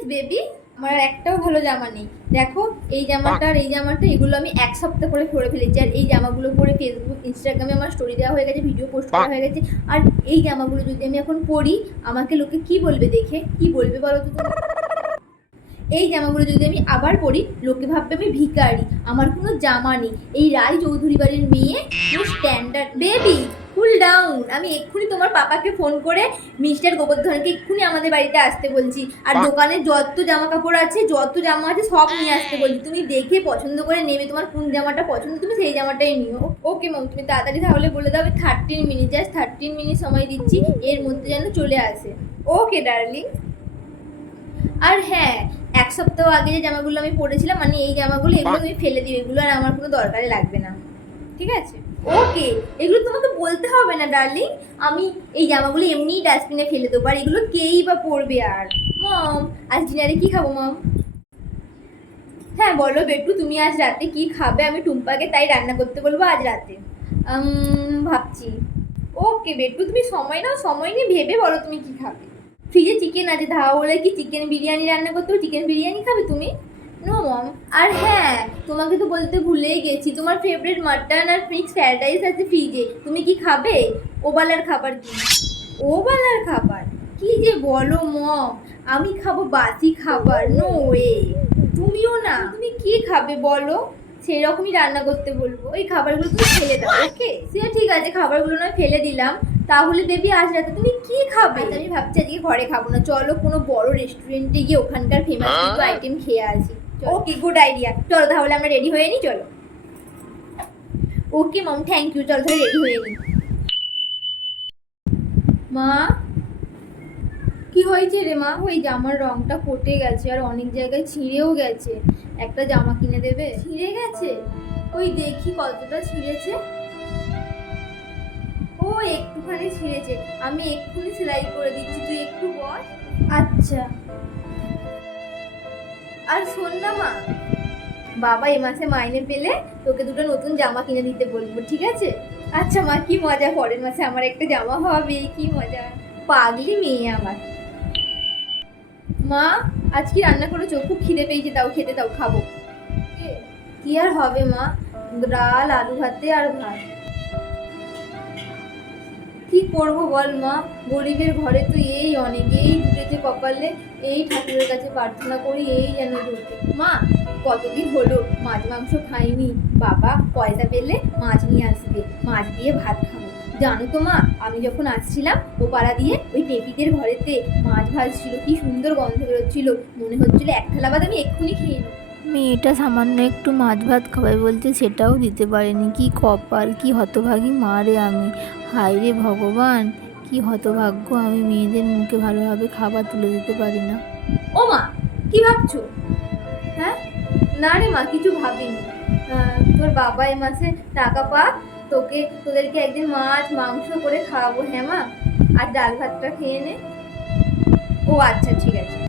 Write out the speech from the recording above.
Yes baby, আমার আর একটাও ভালো জামা নেই। দেখো এই জামাটা আর এই জামাটা, এগুলো আমি এক সপ্তাহ করে পরে ফেলেছি। আর এই জামাগুলো পরে ফেসবুক ইনস্টাগ্রামে আমার স্টোরি দেওয়া হয়ে গেছে, ভিডিও পোস্ট করা হয়ে গেছে। আর এই জামাগুলো যদি আমি এখন পরি, আমাকে লোকে কি বলবে দেখে? কি বলবে বলো তো তুমি? এই জামাগুলো যদি আমি আবার পরি, লোকে ভাববে আমি ভিখারি, আমার কোনো জামা নেই। এই রায় চৌধুরী বাড়ির মেয়ে, স্ট্যান্ডার্ড। বেবি কুল ডাউন, আমি এক্ষুনি তোমার পাপাকে ফোন করে মিস্টার গোবর্ধনকে এক্ষুনি আমাদের বাড়িতে আসতে বলছি। আর দোকানে যত জামা কাপড় আছে, যত জামা আছে সব নিয়ে আসতে বলছি। তুমি দেখে পছন্দ করে নেবে, তোমার কোন জামাটা পছন্দ তুমি সেই জামাটাই নিও। ওকে ম্যাম, তুমি তাড়াতাড়ি তাহলে বলে দাও। 13 মিনিট, জাস্ট 13 মিনিট সময় দিচ্ছি, এর মধ্যে যেন চলে আসে। ওকে ডার্লিং। আর হ্যাঁ, এক সপ্তাহ আগে যে জামাগুলো আমি পরেছিলাম, মানে এই জামাগুলো, এগুলো তুমি ফেলে দিও, এগুলো আর আমার কোনো দরকারে লাগবে না, ঠিক আছে? ওকে, এগুলো তোমাকে বলতে হবে না ডার্লিং, আমি এই জামাগুলো এমনিই ডাস্টবিনে ফেলে দেবো। আর এগুলো কেই বা পরবে? আর মম, আজ ডিনারে কি খাবো মম? হ্যাঁ বলো বেটু, তুমি আজ রাতে কি খাবে? আমি টুম্পাকে তাই রান্না করতে বলবো আজ রাতে। ভাবছি। ওকে বেটু, তুমি সময় নাও, সময় নিয়ে ভেবে বলো তুমি কি খাবে। ফ্রিজে চিকেন আছে, তাহলে কি চিকেন বিরিয়ানি রান্না করতে হবে? চিকেন বিরিয়ানি খাবে তুমি? No mom. আর হ্যাঁ, তোমাকে তো বলতে ভুলেই গেছি, তোমার ফেভারিট মাটন আর মিক্স ফ্রাইড রাইস আছে ফ্রিজে, তুমি কি খাবে? ওবেলার খাবার কি? ওবেলার খাবার? কি যে বলো মম, আমি খাবো বাসি খাবার? No way. তুমিও না, তুমি কি খাবে বলো, সেই রকমই রান্না করতে বলবো। ওই খাবারগুলো তুমি ফেলে দাও। ওকে সে ঠিক আছে, খাবারগুলো নয় ফেলে দিলাম। তাহলে বেবি আজ রাতে তুমি কি খাবে? আমি ভাবছি আজকে ঘরে খাবো না, চলো কোনো বড় রেস্টুরেন্টে গিয়ে ওখানকার ফেমাস কিছু আইটেম খেয়ে আসি। ওকে গুড আইডিয়া, চলো তাহলে আমরা রেডি হয়ে নিই, চলো। ওকে মম, থ্যাংক ইউ, চলো তাহলে রেডি হয়ে নিই। মা, কি হয়েছে রে মা? ওই জামার রংটা ফটে গেছে আর অনেক জায়গায় ছিঁড়েও গেছে, একটা জামা কিনে দেবে? ছিঁড়ে গেছে? ওই দেখি কতটা ছিঁড়েছে। ও একটুখানি ছিঁড়েছে, আমি এক্ষুনি সেলাই করে দিচ্ছি, তুই একটু বস। আচ্ছা। আর শোন না মা, বাবা এ মাসে মাইনে পেলে তোকে দুটো নতুন জামা কিনে দিতে বলবো, ঠিক আছে? আচ্ছা মা, কি মজা, পরের মাসে আমার একটা জামা হবে, কি মজা। পাগলি মেয়ে আমার। মা, আজ কি রান্না করেছো? খুব খিদে পেয়েছে, দাও খেতে দাও, খাবো। কি আর হবে মা, ডাল আলু ভাতে আর ভাত। কি করবো বল মা, গরিবের ঘরে তো এই অনেক, এই জুটেছে কপালে, এই ঠাকুরের কাছে প্রার্থনা করি এই যেন জুটে। মা, কতদিন হলো মাছ মাংস খাইনি, বাবা পয়সা পেলে মাছ নিয়ে আসবে, মাছ দিয়ে ভাত খাবো। জানো তো মা, আমি যখন আসছিলাম ও পাড়া দিয়ে, ওই টেপিদের ঘরেতে মাছ ভাজছিল, কি সুন্দর গন্ধ বেরোচ্ছিল, মনে হচ্ছিল এক থালা ভাত আমি এক্ষুনি খেয়ে নেবো। মেয়েটা সামান্য একটু মাছ ভাত খাবে বলতে সেটাও দিতে পারেনি। কি কপাল, কি হতভাগী মা রে আমি। হায় রে ভগবান, কি হতভাগ্য আমি, মেয়েদের মুখে ভালোভাবে খাবার তুলে দিতে পারি না। ও মা, কি ভাবছো? হ্যাঁ, না রে মা, কিছু ভাবিনি। তোর বাবা এ মাসে টাকা পাক, তোদেরকে একদিন মাছ মাংস করে খাওয়াবো। হ্যাঁ মা, আর ডাল ভাতটা খেয়ে নে। ও আচ্ছা ঠিক আছে।